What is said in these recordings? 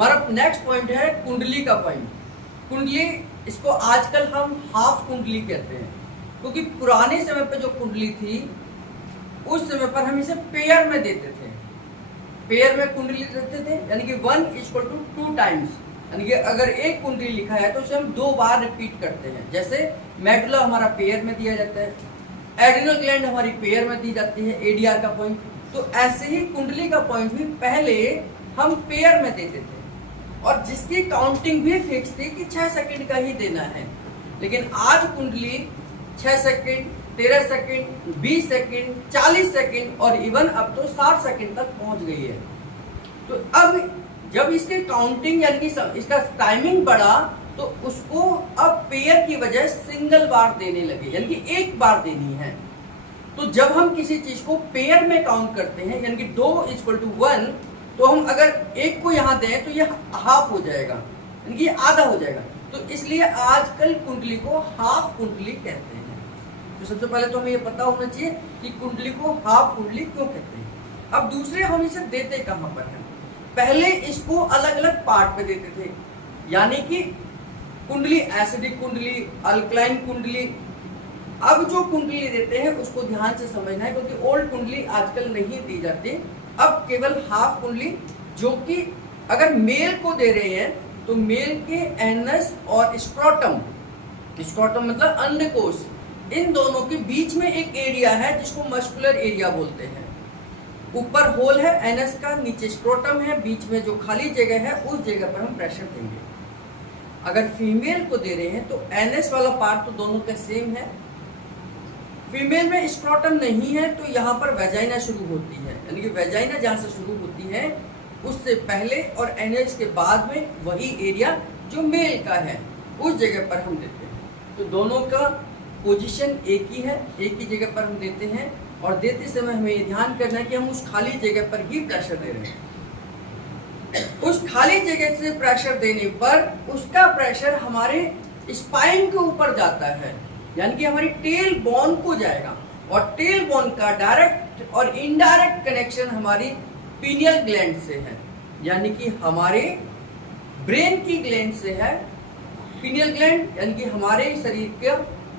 हमारा next point है कुंडली का पॉइंट। कुंडली, इसको आजकल हम हाफ कुंडली कहते हैं, क्योंकि पुराने समय पे जो कुंडली थी उस समय पर हम इसे पेयर में देते थे। पेयर में कुंडली देते थे, यानी कि 1:2 टाइम्स, यानी कि अगर एक कुंडली लिखा है तो उसे हम 2 बार रिपीट करते हैं। जैसे मेडुला हमारा पेयर में दिया जाता है, एड्रिनल ग्लैंड हमारी पेयर में दी जाती है, एडीआर का पॉइंट। तो ऐसे ही कुंडली का पॉइंट भी पहले हम पेयर में देते थे, और जिसकी काउंटिंग भी फिक्स थी कि 6 सेकंड का ही देना है। लेकिन आज कुंडली 6 सेकंड, 13 सेकंड, 20 सेकंड, 40 सेकंड और इवन अब तो 60 सेकंड तक पहुंच गई है। तो अब जब इसके काउंटिंग यानी कि इसका टाइमिंग बढ़ा, तो उसको अब पेयर की वजह सिंगल बार देने लगे, यानी कि एक बार देनी है। तो जब हम किसी चीज को पेयर में काउंट करते हैं, यानी कि 2:1, तो हम अगर एक को यहाँ दें तो ये हाफ हो जाएगा, यानी कि आधा हो जाएगा। तो इसलिए आजकल कुंडली को हाफ कुंडली कहते हैं। तो सबसे पहले तो हमें ये पता होना चाहिए कि कुंडली को हाफ कुंडली क्यों कहते हैं। अब दूसरे हम इसे देते कहाँ पर हैं। पहले इसको अलग अलग पार्ट पे देते थे, यानी कि कुंडली, एसिडिक कुंडली, अल्कलाइन कुंडली। अब जो कुंडली देते हैं उसको ध्यान से समझना है, क्योंकि ओल्ड कुंडली आजकल नहीं दी जाती। अब केवल हाफ कुंडली, जो कि अगर मेल को दे रहे हैं तो मेल के एनस और स्क्रोटम, स्क्रोटम मतलब अंडकोश, इन दोनों के बीच में एक एरिया है जिसको मस्कुलर एरिया बोलते हैं। ऊपर होल है एनस का, नीचे स्क्रोटम है, बीच में जो खाली जगह है उस जगह पर हम प्रेशर देंगे। अगर फीमेल को दे रहे हैं तो एनएस वाला पार्ट तो दोनों का सेम है। फीमेल में स्क्रोटम नहीं है तो यहाँ पर वेजाइना शुरू होती है, यानी कि वेजाइना जहाँ से शुरू होती है उससे पहले और एनएस के बाद में वही एरिया जो मेल का है उस जगह पर हम देते हैं। तो दोनों का पोजीशन एक ही है, एक ही जगह पर हम देते हैं। और देते समय हमें ये ध्यान करना है कि हम उस खाली जगह पर ही प्रेशर दे रहे हैं। उस खाली जगह से प्रेशर देने पर उसका प्रेशर हमारे स्पाइन के ऊपर जाता है, यानी कि हमारी टेल बोन को जाएगा। और टेल बोन का डायरेक्ट और इनडायरेक्ट कनेक्शन हमारी पीनियल ग्लैंड से है, यानी कि हमारे ब्रेन की ग्लैंड से है। पीनियल ग्लैंड यानी कि हमारे शरीर का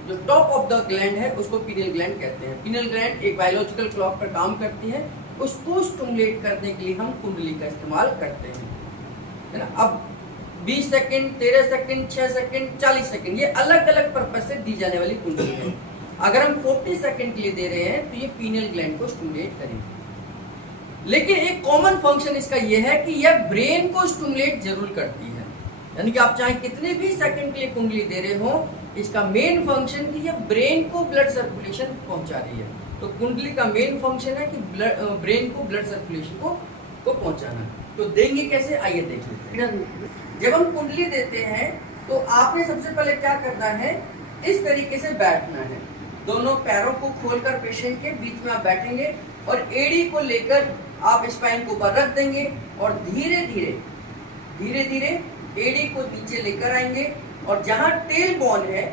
जो टॉप ऑफ द ग्लैंड है उसको पीनियल ग्लैंड कहते हैं। पीनियल ग्लैंड एक बायोलॉजिकल क्लॉक पर काम करती है, उसको स्टिमुलेट करने के लिए हम कुंडली का इस्तेमाल करते हैं, है ना। अब 20 सेकंड, 13 सेकंड, 6 सेकंड, 40 सेकंड, ये अलग अलग पर्पज से दी जाने वाली कुंडली है। अगर हम 40 सेकंड के लिए दे रहे हैं तो ये पीनियल ग्लैंड को स्टिमुलेट करेगी। लेकिन एक कॉमन फंक्शन इसका ये है कि यह ब्रेन को स्टिमुलेट जरूर करती है, यानी कि आप चाहे कितने भी सेकंड के लिए कुंडली दे रहे हो, इसका मेन फंक्शन कि यह ब्रेन को ब्लड सर्कुलेशन पहुंचा रही है। तो कुंडली का मेन फंक्शन है कि ब्रेन को ब्लड सर्कुलेशन को पहुंचाना। तो देंगे कैसे, आइए देख लेते हैं। जब हम कुंडली देते हैं तो आपने सबसे पहले क्या करना है, इस तरीके से बैठना है। दोनों पैरों को खोलकर पेशेंट के बीच में आप बैठेंगे और एड़ी को लेकर आप स्पाइन को ऊपर रख देंगे और धीरे धीरे एड़ी को नीचे लेकर आएंगे। और जहां टेल बोन है,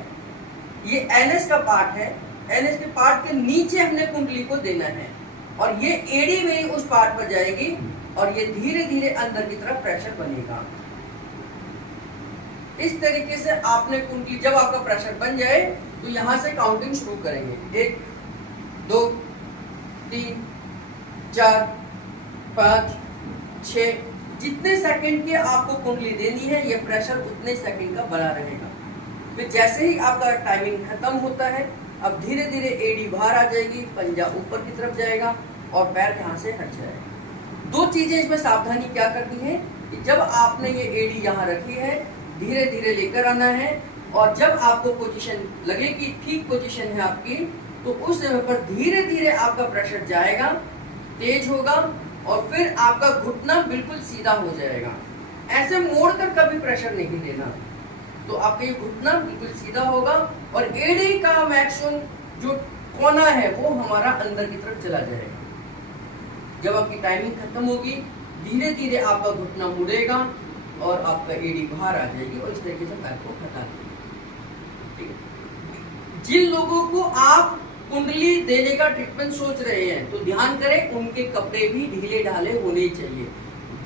ये एनएस का पार्ट है, एनएस के पार्ट के नीचे हमने कुंडली को देना है और ये एड़ी मेरी उस पार्ट पर जाएगी और ये धीरे धीरे अंदर की तरफ प्रेशर बनेगा। इस तरीके से आपने कुंडली, जब आपका प्रेशर बन जाए तो यहां से काउंटिंग शुरू करेंगे। 1 2 3 4 5 6, जितने सेकंड की आपको कुंडली देनी है ये प्रेशर उतने सेकंड का बना रहेगा। फिर जैसे ही आपका टाइमिंग खत्म होता है, अब धीरे धीरे एड़ी बाहर आ जाएगी, पंजा ऊपर की तरफ जाएगा और पैर यहाँ से हट जाएगा। 2 चीजें इसमें सावधानी क्या करनी है कि जब आपने ये एड़ी यहाँ रखी है, धीरे धीरे लेकर आना है और जब आपको पोजीशन लगे कि ठीक पोजीशन है आपकी, तो उस समय पर धीरे धीरे आपका प्रेशर जाएगा, तेज होगा और फिर आपका घुटना बिल्कुल सीधा हो जाएगा। ऐसे मोड़कर कभी प्रेशर नहीं देना, तो आपका ये घुटना बिल्कुल सीधा होगा और एड़ी का मैक्सिमम जो कोना है वो हमारा अंदर की तरफ चला जाएगा। जब आपकी टाइमिंग खत्म होगी, धीरे धीरे आपका घुटना मुड़ेगा और आपका एड़ी बाहर आ जाएगी और इस तरीके से पैर को हटा देंगे। जिन लोगों को आप कुंडली देने का ट्रीटमेंट सोच रहे हैं तो ध्यान करें, उनके कपड़े भी ढीले ढाले होने चाहिए।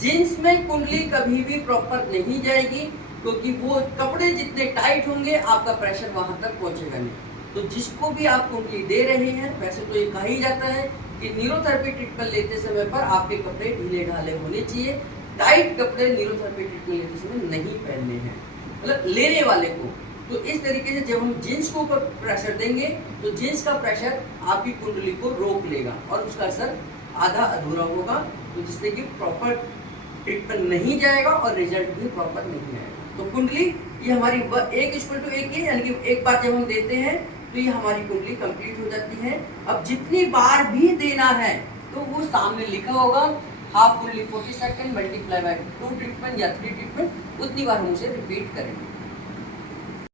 जींस में कुंडली कभी भी प्रॉपर नहीं जाएगी, क्योंकि वो कपड़े जितने टाइट होंगे आपका प्रेशर वहां तक पहुंचेगा नहीं। तो जिसको भी आप कुंडली दे रहे हैं, वैसे तो ये कहा ही जाता है कि न्यूरोथेरेपी ट्रीटमेंट लेते समय पर आपके कपड़े ढीले ढाले होने चाहिए। टाइट कपड़े न्यूरोथेरेपी ट्रीटमेंट लेते समय नहीं पहनने हैं, मतलब लेने वाले को। तो इस तरीके से जब हम जींस को ऊपर प्रेशर देंगे तो जींस का प्रेशर आपकी कुंडली को रोक लेगा और उसका असर आधा अधूरा होगा, तो जिससे कि प्रॉपर ट्रीटमेंट नहीं जाएगा और रिजल्ट भी प्रॉपर नहीं आएगा। तो कुंडली ये हमारी 1:1 है, यानी कि एक बार जब हम देते हैं तो ये हमारी कुंडली कंप्लीट हो जाती है। अब जितनी बार भी देना है तो वो सामने लिखा होगा, हाफ कुंडली 40 सेकंड मल्टीप्लाई बाय 2 ट्रीटमेंट या 3 ट्रीटमेंट, उतनी बार हम उसे रिपीट करेंगे।